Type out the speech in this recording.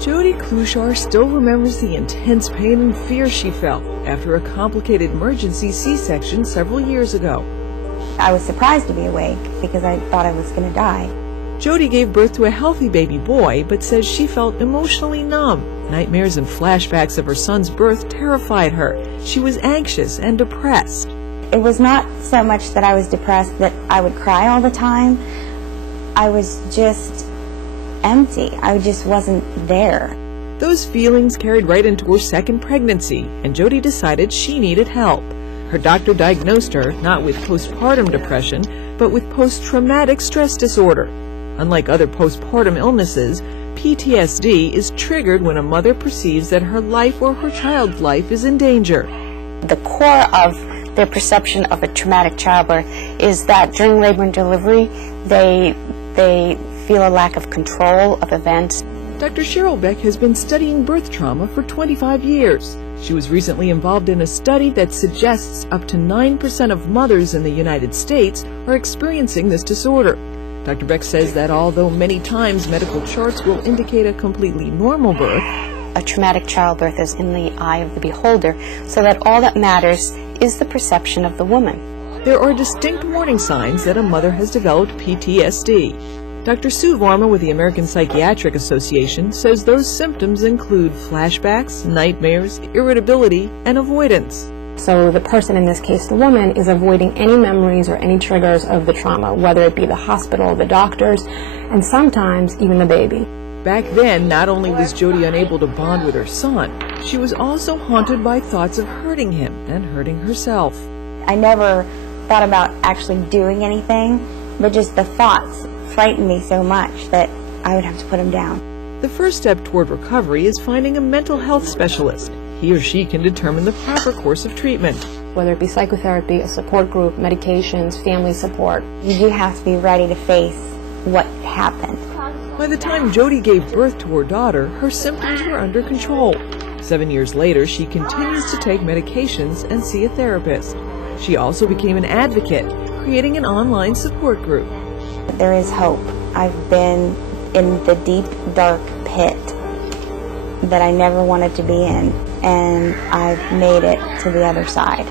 Jodi Kluchar still remembers the intense pain and fear she felt after a complicated emergency C-section several years ago. I was surprised to be awake because I thought I was going to die. Jodi gave birth to a healthy baby boy, but says she felt emotionally numb. Nightmares and flashbacks of her son's birth terrified her. She was anxious and depressed. It was not so much that I was depressed that I would cry all the time. I was just empty. I just wasn't there. Those feelings carried right into her second pregnancy, and Jodi decided she needed help. Her doctor diagnosed her not with postpartum depression, but with post-traumatic stress disorder. Unlike other postpartum illnesses, PTSD is triggered when a mother perceives that her life or her child's life is in danger. The core of their perception of a traumatic childbirth is that during labor and delivery, they feel a lack of control of events. Dr. Cheryl Beck has been studying birth trauma for 25 years. She was recently involved in a study that suggests up to 9% of mothers in the United States are experiencing this disorder. Dr. Beck says that although many times medical charts will indicate a completely normal birth, a traumatic childbirth is in the eye of the beholder, so that all that matters is the perception of the woman. There are distinct warning signs that a mother has developed PTSD. Dr. Sue Varma with the American Psychiatric Association says those symptoms include flashbacks, nightmares, irritability, and avoidance. So the person, in this case the woman, is avoiding any memories or any triggers of the trauma, whether it be the hospital, the doctors, and sometimes even the baby. Back then, not only was Jodi unable to bond with her son, she was also haunted by thoughts of hurting him and hurting herself. I never thought about actually doing anything, but just the thoughts frightened me so much that I would have to put them down. The first step toward recovery is finding a mental health specialist. He or she can determine the proper course of treatment. Whether it be psychotherapy, a support group, medications, family support. You do have to be ready to face what happened. By the time Jodi gave birth to her daughter, her symptoms were under control. 7 years later, she continues to take medications and see a therapist. She also became an advocate, creating an online support group. There is hope. I've been in the deep, dark pit that I never wanted to be in, and I've made it to the other side.